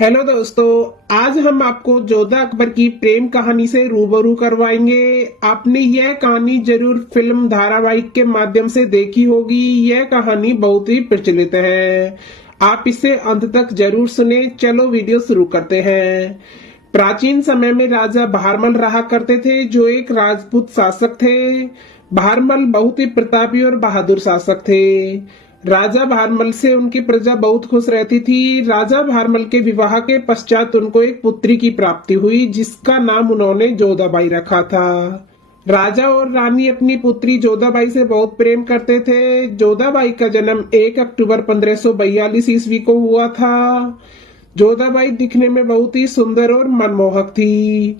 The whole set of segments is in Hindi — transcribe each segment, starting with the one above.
हेलो दोस्तों, आज हम आपको जोधा अकबर की प्रेम कहानी से रूबरू करवाएंगे। आपने यह कहानी जरूर फिल्म धारावाहिक के माध्यम से देखी होगी। यह कहानी बहुत ही प्रचलित है। आप इसे अंत तक जरूर सुने। चलो वीडियो शुरू करते हैं। प्राचीन समय में राजा भारमल रहा करते थे, जो एक राजपूत शासक थे। भारमल बहुत ही प्रतापी और बहादुर शासक थे। राजा भारमल से उनकी प्रजा बहुत खुश रहती थी। राजा भारमल के विवाह के पश्चात उनको एक पुत्री की प्राप्ति हुई, जिसका नाम उन्होंने जोधाबाई रखा था। राजा और रानी अपनी पुत्री जोधाबाई से बहुत प्रेम करते थे। जोधाबाई का जन्म 1 अक्टूबर 1542 ईस्वी को हुआ था। जोधाबाई दिखने में बहुत ही सुंदर और मनमोहक थी।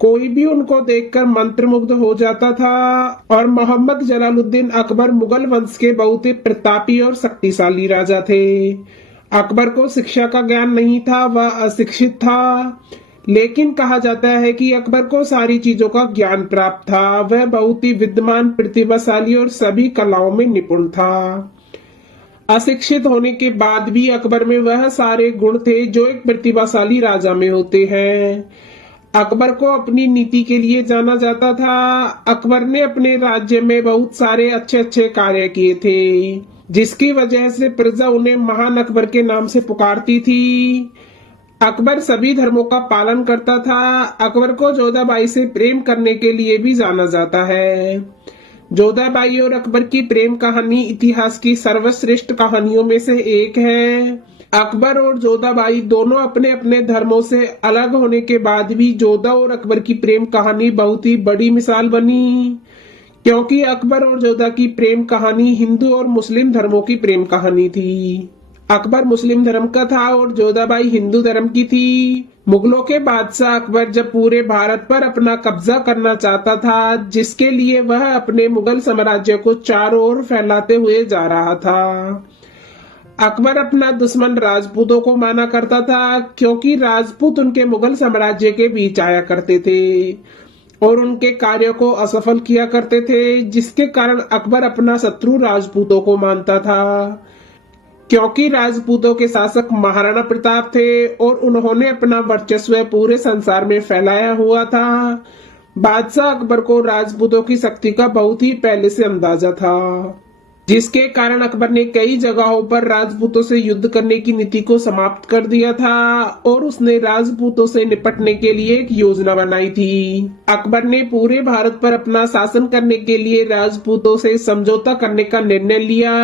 कोई भी उनको देखकर मंत्रमुग्ध हो जाता था। और मोहम्मद जलालुद्दीन अकबर मुगल वंश के बहुत ही प्रतापी और शक्तिशाली राजा थे। अकबर को शिक्षा का ज्ञान नहीं था, वह अशिक्षित था। लेकिन कहा जाता है कि अकबर को सारी चीजों का ज्ञान प्राप्त था। वह बहुत ही विद्वान, प्रतिभाशाली और सभी कलाओं में निपुण था। अशिक्षित होने के बाद भी अकबर में वह सारे गुण थे जो एक प्रतिभाशाली राजा में होते हैं। अकबर को अपनी नीति के लिए जाना जाता था। अकबर ने अपने राज्य में बहुत सारे अच्छे अच्छे कार्य किए थे, जिसकी वजह से प्रजा उन्हें महान अकबर के नाम से पुकारती थी। अकबर सभी धर्मों का पालन करता था। अकबर को जोधाबाई से प्रेम करने के लिए भी जाना जाता है। जोधाबाई और अकबर की प्रेम कहानी इतिहास की सर्वश्रेष्ठ कहानियों में से एक है। अकबर और जोधाबाई दोनों अपने अपने धर्मों से अलग होने के बाद भी जोधा और अकबर की प्रेम कहानी बहुत ही बड़ी मिसाल बनी, क्योंकि अकबर और जोधा की प्रेम कहानी हिंदू और मुस्लिम धर्मों की प्रेम कहानी थी। अकबर मुस्लिम धर्म का था और जोधाबाई हिंदू धर्म की थी। मुगलों के बादशाह अकबर जब पूरे भारत पर अपना कब्जा करना चाहता था, जिसके लिए वह अपने मुगल साम्राज्य को चारों ओर फैलाते हुए जा रहा था। अकबर अपना दुश्मन राजपूतों को माना करता था, क्योंकि राजपूत उनके मुगल साम्राज्य के बीच आया करते थे और उनके कार्यों को असफल किया करते थे, जिसके कारण अकबर अपना शत्रु राजपूतों को मानता था। क्योंकि राजपूतों के शासक महाराणा प्रताप थे और उन्होंने अपना वर्चस्व पूरे संसार में फैलाया हुआ था, बादशाह अकबर को राजपूतों की शक्ति का बहुत ही पहले से अंदाजा था, जिसके कारण अकबर ने कई जगहों पर राजपूतों से युद्ध करने की नीति को समाप्त कर दिया था और उसने राजपूतों से निपटने के लिए एक योजना बनाई थी। अकबर ने पूरे भारत पर अपना शासन करने के लिए राजपूतों से समझौता करने का निर्णय लिया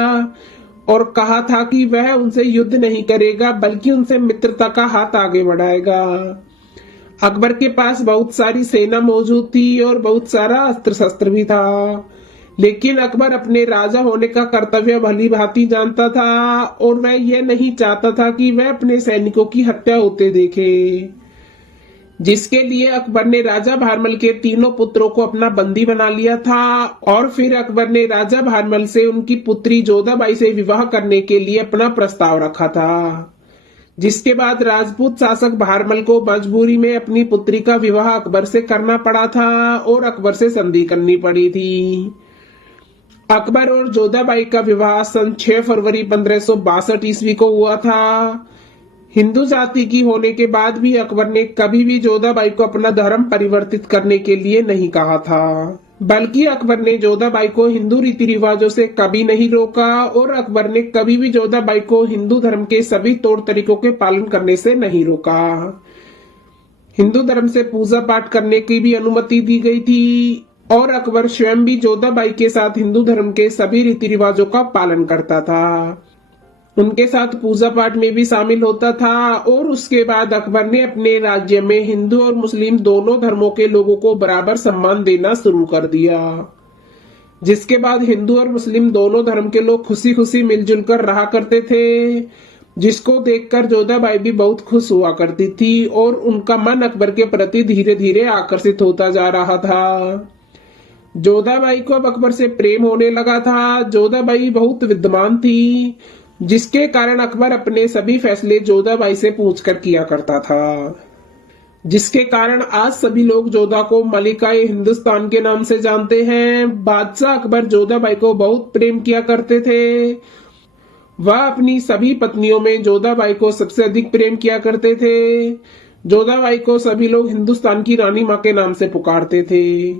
और कहा था कि वह उनसे युद्ध नहीं करेगा, बल्कि उनसे मित्रता का हाथ आगे बढ़ाएगा। अकबर के पास बहुत सारी सेना मौजूद थी और बहुत सारा अस्त्र शस्त्र भी था, लेकिन अकबर अपने राजा होने का कर्तव्य भली भांति जानता था और वह यह नहीं चाहता था कि वह अपने सैनिकों की हत्या होते देखे। जिसके लिए अकबर ने राजा भारमल के तीनों पुत्रों को अपना बंदी बना लिया था और फिर अकबर ने राजा भारमल से उनकी पुत्री जोधाबाई से विवाह करने के लिए अपना प्रस्ताव रखा था। जिसके बाद राजपूत शासक भारमल को मजबूरी में अपनी पुत्री का विवाह अकबर से करना पड़ा था और अकबर से संधि करनी पड़ी थी। अकबर और जोधाबाई का विवाह सन 6 फरवरी 1562 ईस्वी को हुआ था। हिंदू जाति की होने के बाद भी अकबर ने कभी भी जोधाबाई को अपना धर्म परिवर्तित करने के लिए नहीं कहा था, बल्कि अकबर ने जोधाबाई को हिंदू रीति रिवाजों से कभी नहीं रोका और अकबर ने कभी भी जोधाबाई को हिंदू धर्म के सभी तौर तरीकों के पालन करने से नहीं रोका। हिंदू धर्म से पूजा पाठ करने की भी अनुमति दी गई थी और अकबर स्वयं भी जोधाबाई के साथ हिंदू धर्म के सभी रीति रिवाजों का पालन करता था। उनके साथ पूजा पाठ में भी शामिल होता था और उसके बाद अकबर ने अपने राज्य में हिंदू और मुस्लिम दोनों धर्मों के लोगों को बराबर सम्मान देना शुरू कर दिया। जिसके बाद हिंदू और मुस्लिम दोनों धर्म के लोग खुशी खुशी मिलजुल कर रहा करते थे, जिसको देखकर जोधाबाई भी बहुत खुश हुआ करती थी और उनका मन अकबर के प्रति धीरे धीरे आकर्षित होता जा रहा था। जोधाबाई को अब अकबर से प्रेम होने लगा था। जोधाबाई बहुत विद्वान थी, जिसके कारण अकबर अपने सभी फैसले जोधाबाई से पूछकर किया करता था, जिसके कारण आज सभी लोग जोधा को मलिका-ए हिंदुस्तान के नाम से जानते हैं। बादशाह अकबर जोधाबाई को बहुत प्रेम किया करते थे। वह अपनी सभी पत्नियों में जोधाबाई को सबसे अधिक प्रेम किया करते थे। जोधाबाई को सभी लोग हिंदुस्तान की रानी मां के नाम से पुकारते थे।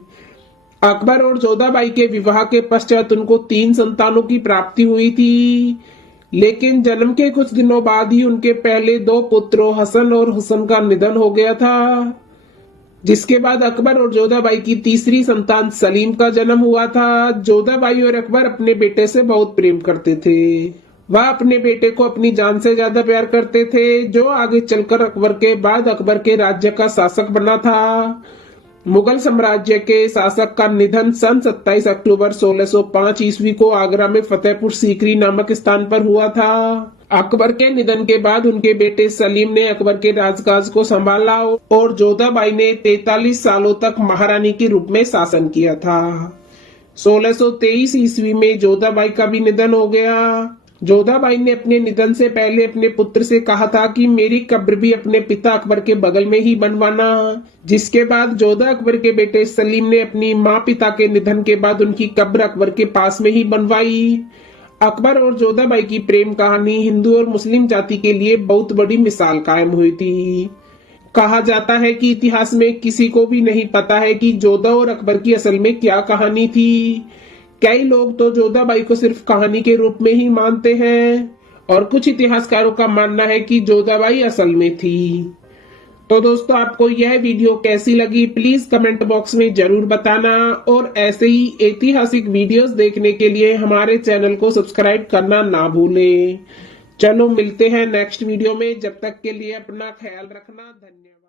अकबर और जोधाबाई के विवाह के पश्चात उनको 3 संतानों की प्राप्ति हुई थी, लेकिन जन्म के कुछ दिनों बाद ही उनके पहले 2 पुत्रों हसन और हुसन का निधन हो गया था, जिसके बाद अकबर और जोधाबाई की तीसरी संतान सलीम का जन्म हुआ था। जोधाबाई और अकबर अपने बेटे से बहुत प्रेम करते थे। वह अपने बेटे को अपनी जान से ज्यादा प्यार करते थे, जो आगे चलकर अकबर के बाद अकबर के राज्य का शासक बना था। मुगल साम्राज्य के शासक का निधन सन 27 अक्टूबर 1605 ईस्वी को आगरा में फतेहपुर सीकरी नामक स्थान पर हुआ था। अकबर के निधन के बाद उनके बेटे सलीम ने अकबर के राजकाज को संभाला और जोधाबाई ने 43 सालों तक महारानी के रूप में शासन किया था। 1623 ईस्वी में जोधाबाई का भी निधन हो गया। जोधाबाई ने अपने निधन से पहले अपने पुत्र से कहा था कि मेरी कब्र भी अपने पिता अकबर के बगल में ही बनवाना, जिसके बाद जोधा अकबर के बेटे सलीम ने अपनी माँ पिता के निधन के बाद उनकी कब्र अकबर के पास में ही बनवाई। अकबर और जोधाबाई की प्रेम कहानी हिंदू और मुस्लिम जाति के लिए बहुत बड़ी मिसाल कायम हुई थी। कहा जाता है कि इतिहास में किसी को भी नहीं पता है कि जोधा और अकबर की असल में क्या कहानी थी। कई लोग तो जोधाबाई को सिर्फ कहानी के रूप में ही मानते हैं और कुछ इतिहासकारों का मानना है कि जोधाबाई असल में थी। तो दोस्तों, आपको यह वीडियो कैसी लगी प्लीज कमेंट बॉक्स में जरूर बताना और ऐसे ही ऐतिहासिक वीडियोस देखने के लिए हमारे चैनल को सब्सक्राइब करना ना भूलें। चलो मिलते हैं नेक्स्ट वीडियो में, जब तक के लिए अपना ख्याल रखना। धन्यवाद।